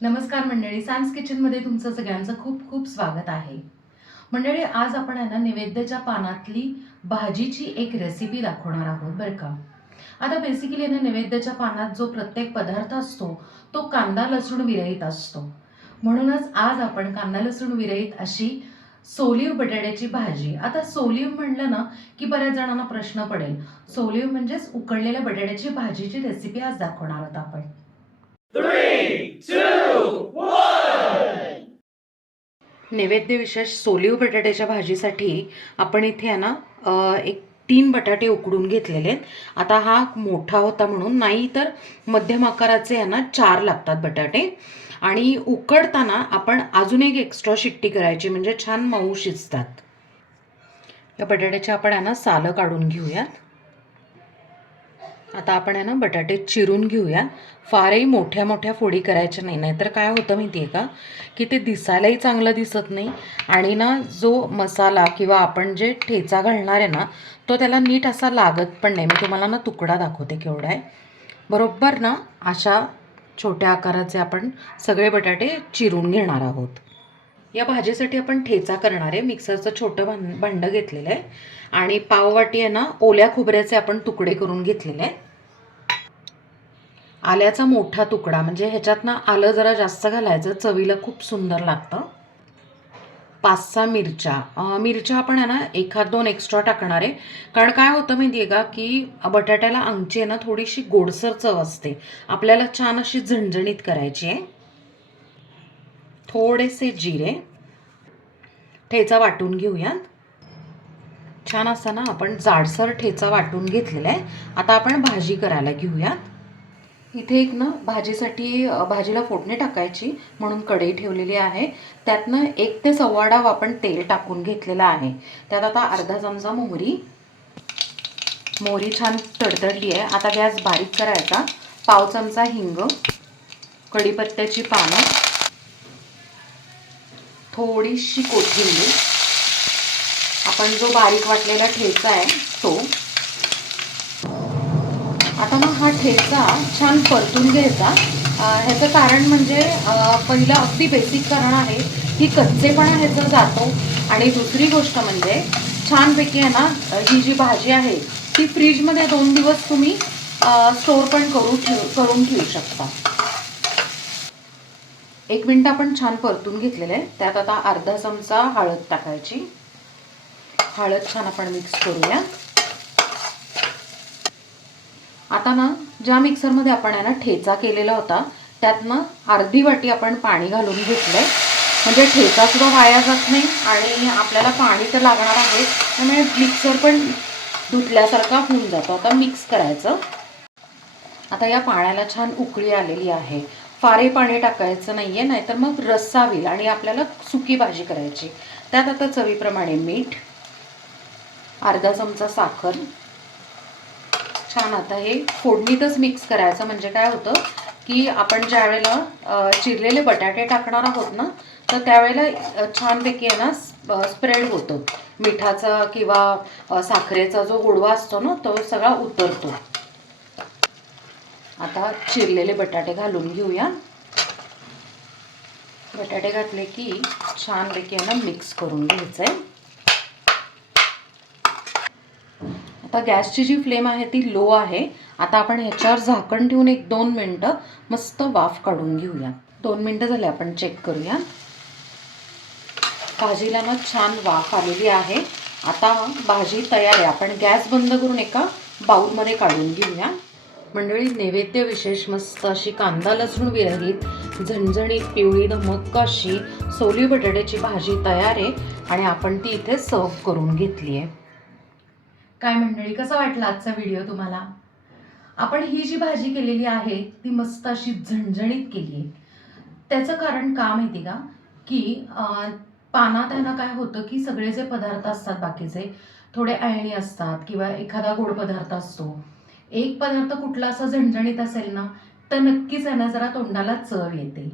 नमस्कार मंडळी, सॅम्स किचनमध्ये तुमचं सगळ्यांचं खूप खूप स्वागत आहे. मंडळी, आज आपण आहे ना नैवेद्याच्या पानातली भाजीची एक रेसिपी दाखवणार आहोत बरं का. आता बेसिकली ना नैवेद्याच्या पानात जो प्रत्येक पदार्थ असतो तो कांदा लसूण विरहित असतो. म्हणूनच आज आपण कांदा लसूण विरहित अशी सोलीव बटाट्याची भाजी. आता सोलीव म्हणलं ना की बऱ्याच जणांना प्रश्न पडेल, सोलीव म्हणजेच उकडलेल्या बटाट्याची भाजीची रेसिपी आज दाखवणार आहोत आपण. 3, 2, 1. नैवेद्य विशेष सोलीव बटाट्याच्या भाजीसाठी आपण इथे आहे ना एक 3 बटाटे उकडून घेतलेले आहेत. आता हा मोठा होता म्हणून, नाही तर मध्यम आकाराचे आहे ना 4 लागतात बटाटे. आणि उकडताना आपण अजून एक एक्स्ट्रा शिट्टी करायची म्हणजे छान मऊ शिजतात. या बटाट्याची आपण आहे ना सालं काढून घेऊयात. आता आपण आहे ना बटाटे चिरून घेऊया. फारही मोठ्या मोठ्या फोडी करायच्या नाही, नाहीतर काय होतं माहिती आहे का, की ते दिसायलाही चांगलं दिसत नाही आणि ना जो मसाला किंवा आपण जे ठेचा घालणार आहे ना तो त्याला नीट असा लागत पण नाही. मी तुम्हाला ना तुकडा दाखवते केवढा आहे. बरोबर ना अशा छोट्या आकाराचे आपण सगळे बटाटे चिरून घेणार आहोत. या भाजीसाठी आपण ठेचा करणार आहे. मिक्सरचं छोटं भांडं घेतलेलं आहे आणि पाववाटी आहे ना ओल्या खोबऱ्याचे आपण तुकडे करून घेतलेले आहे. आल्याचा मोठा तुकडा, म्हणजे ह्याच्यात ना आलं जरा जास्त घालायचं, चवीला खूप सुंदर लागतं. 5-6 मिरच्या आपण आहे ना 1-2 एक्स्ट्रा टाकणार आहे. कारण काय होतं माहिती आहे का, की बटाट्याला आमची आहे ना थोडीशी गोडसर चव असते. आपल्याला छान अशी झणझणीत करायची आहे. थोडेसे जिरे, ठेचा वाटून घेऊयात. छान असा ना आपण जाडसर ठेचा वाटून घेतलेला आहे. आता आपण भाजी करायला घेऊयात. इथे एक ना भाजीसाठी भाजीला फोडणी टाकायची म्हणून कढई ठेवलेली आहे. त्यातनं 1 ते सव्वा डाव आपण तेल टाकून घेतलेलं आहे. त्यात आता अर्धा चमचा मोहरी छान तडतडली आहे. आता गॅस बारीक करायचा. पाव चमचा हिंग, कढीपत्त्याची पानं, थोडीशी कोथिंबीर, आपण जो बारीक वाटलेला ठेचा आहे तो. आता ना हा ठेचा छान परतून घ्यायचा. ह्याचं कारण म्हणजे पहिलं अगदी बेसिक कारण आहे की कच्चेपणा ह्याचा जातो. आणि दुसरी गोष्ट म्हणजे छानपैकी आहे ना ही जी भाजी आहे ती फ्रीजमध्ये 2 दिवस तुम्ही स्टोअर पण करून ठेवू शकता. 1 मिनिट आपण छान परतून घेतलेलं आहे. त्यात आता अर्धा चमचा हळद टाकायची. हळद छान आपण मिक्स करूया. आता ना ज्या मिक्सरमध्ये आपण आहे ना ठेचा केलेला होता त्यातनं अर्धी वाटी आपण पाणी घालून घेतलंय, म्हणजे ठेचा सुद्धा वाया जात नाही आणि आपल्याला पाणी तर लागणार आहे, त्यामुळे मिक्सर पण धुतल्यासारखा होऊन जातो. आता मिक्स करायचं. आता या पाण्याला छान उकळी आलेली आहे. फारही पाणी टाकायचं नाहीये, नाहीतर मग रस्सा होईल आणि आपल्याला सुकी भाजी करायची. त्यात आता चवीप्रमाणे मीठ, अर्धा चमचा साखर. छान आता हे फोडणीतच मिक्स करायचं, म्हणजे काय होतं की आपण ज्या वेळेला चिरलेले बटाटे टाकणार आहोत ना तर त्यावेळेला छानपैकी आहे ना स्प्रेड होतं. मिठाचा किंवा साखरेचा जो गोडवा असतो ना तो सगळा उतरतो. आता चिरलेले बटाटे घालून घेऊया. बटाटे घातले की छानपैकी आहे ना मिक्स करून घ्यायचं आहे. आता गॅसची जी फ्लेम आहे ती लो आहे. आता आपण ह्याच्यावर झाकण ठेवून 1-2 मिनटं मस्त वाफ काढून घेऊया. 2 मिनटं झाले, आपण चेक करूया. भाजीला ना छान वाफ आलेली आहे. आता भाजी तयार आहे. आपण गॅस बंद करून एका बाउलमध्ये काढून घेऊया. मंडळी, नैवेद्य विशेष मस्त अशी कांदा लसूण विरहित झणझणीत पिवळी धमक अशी सोली बटाट्याची भाजी तयार आहे आणि आपण ती इथे सर्व करून घेतली आहे. काय मंडळी, कसा वाटला आजचा व्हिडिओ तुम्हाला? आपण ही जी भाजी केलेली आहे ती मस्त अशी झणझणीत केली आहे. त्याचं कारण का माहिती का, की पानात आहे ना काय होतं की सगळे जे पदार्थ असतात बाकीचे थोडे अळणी असतात किंवा एखादा गोड पदार्थ असतो. एक पदार्थ कुठला असा झणझणीत असेल ना तर नक्कीच आहे ना जरा तोंडाला चव येते.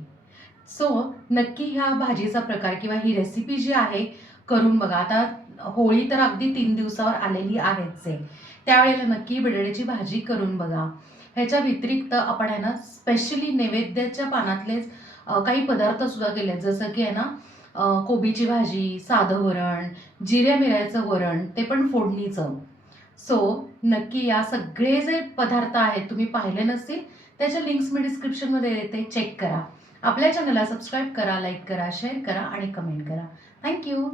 सो नक्की ह्या भाजीचा प्रकार किंवा ही रेसिपी जी आहे करून बघा. आता होळी तर अगदी 3 दिवसावर आलेली आहेच आहे, त्यावेळेला नक्की बटाट्याची भाजी करून बघा. ह्याच्या व्यतिरिक्त आपण आहे ना स्पेशली नैवेद्याच्या पानातले काही पदार्थसुद्धा केले आहेत, जसं की आहे ना कोबीची भाजी, साधं वरण, जिऱ्या मिऱ्याचं वरण, ते पण फोडणीचं. सो नक्की या सगळे जे पदार्थ आहेत तुम्ही पाहिले नसतील, त्याच्या लिंक्स मी डिस्क्रिप्शनमध्ये देते, चेक करा. आपल्या चॅनलला सबस्क्राईब करा, लाईक करा, शेअर करा आणि कमेंट करा. थँक्यू.